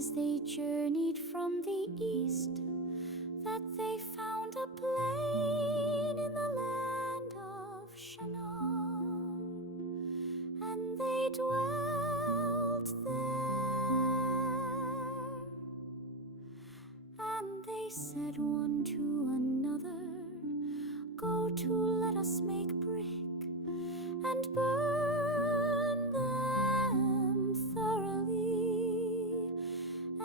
as they journeyed from the east, that they found a plain in the land of Shinar, and they dwelt there. And they said one to another, "Go to, let us make brick and burn them thoroughly."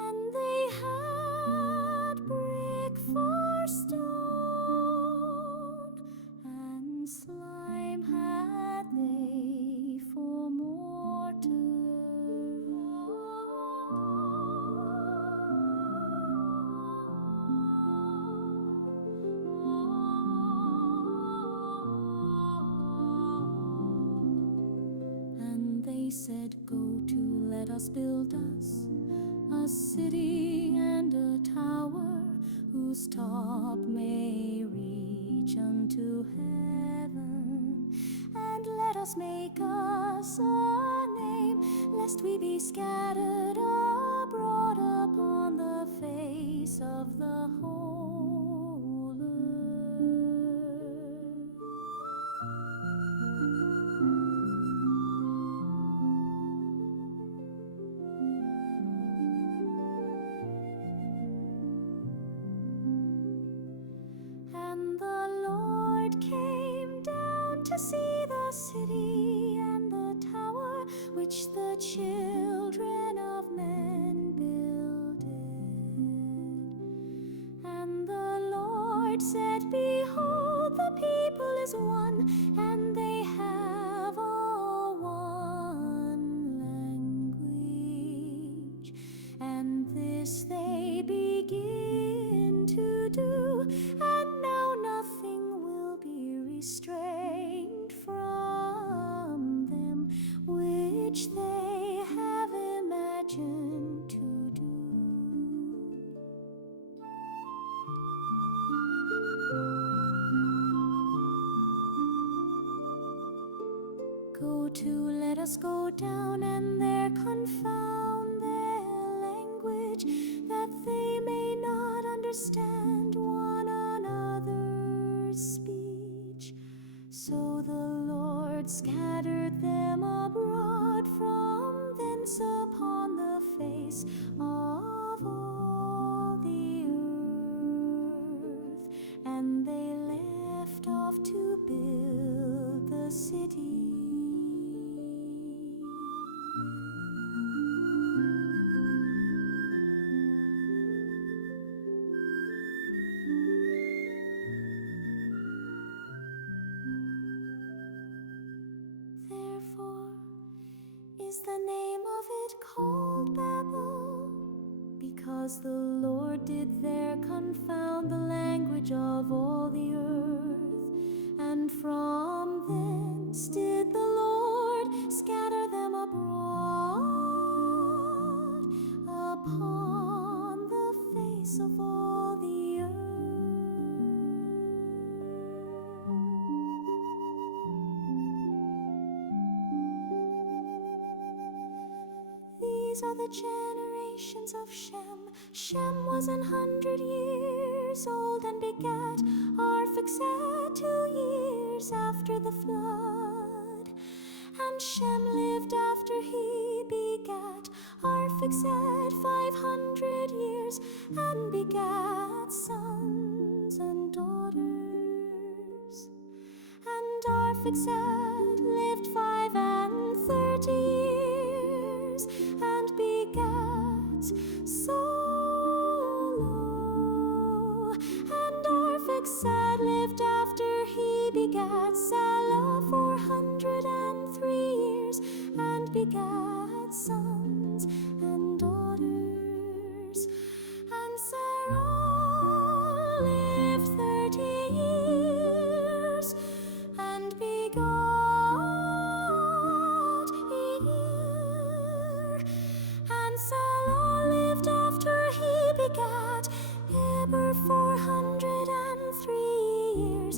And they had brick for stone, and slime had they for mortar. They said, "Go to, let us build us a city and a tower, whose top may reach unto heaven. And let us make us a name, lest we be scattered abroad upon the face of the whole earth." And the Lord came down to see the city and the tower, which the children of men builded. And the Lord said, "Behold, the people is one, and they have all one language. And this they begin to do, and now nothing will be restrained from them, which they have imagined to do." Go to, let us go down, and there confound their language, that they may not understand one another's speech. So the Lord scattered them abroad from thence upon the face of all the earth, and they left off to build the city. Therefore is the name of it called Babel, because the Lord did there confound the language of all the earth. And from thence did the Lord scatter them abroad upon the face of all the earth. These are the generations of Shem. Shem was 100 years old and begat Arphaxad 2 years after the flood. And Shem lived after he begat Arphaxad 500 years, and begat sons and daughters. And Arphaxad lived 35 years, and begat Solo. And Arphaxad lived after he begat Salah 403 years, and begat sons and daughters. And Sarah lived 30 years, and begot Eur. And Salah lived after he begat Eber 403 years,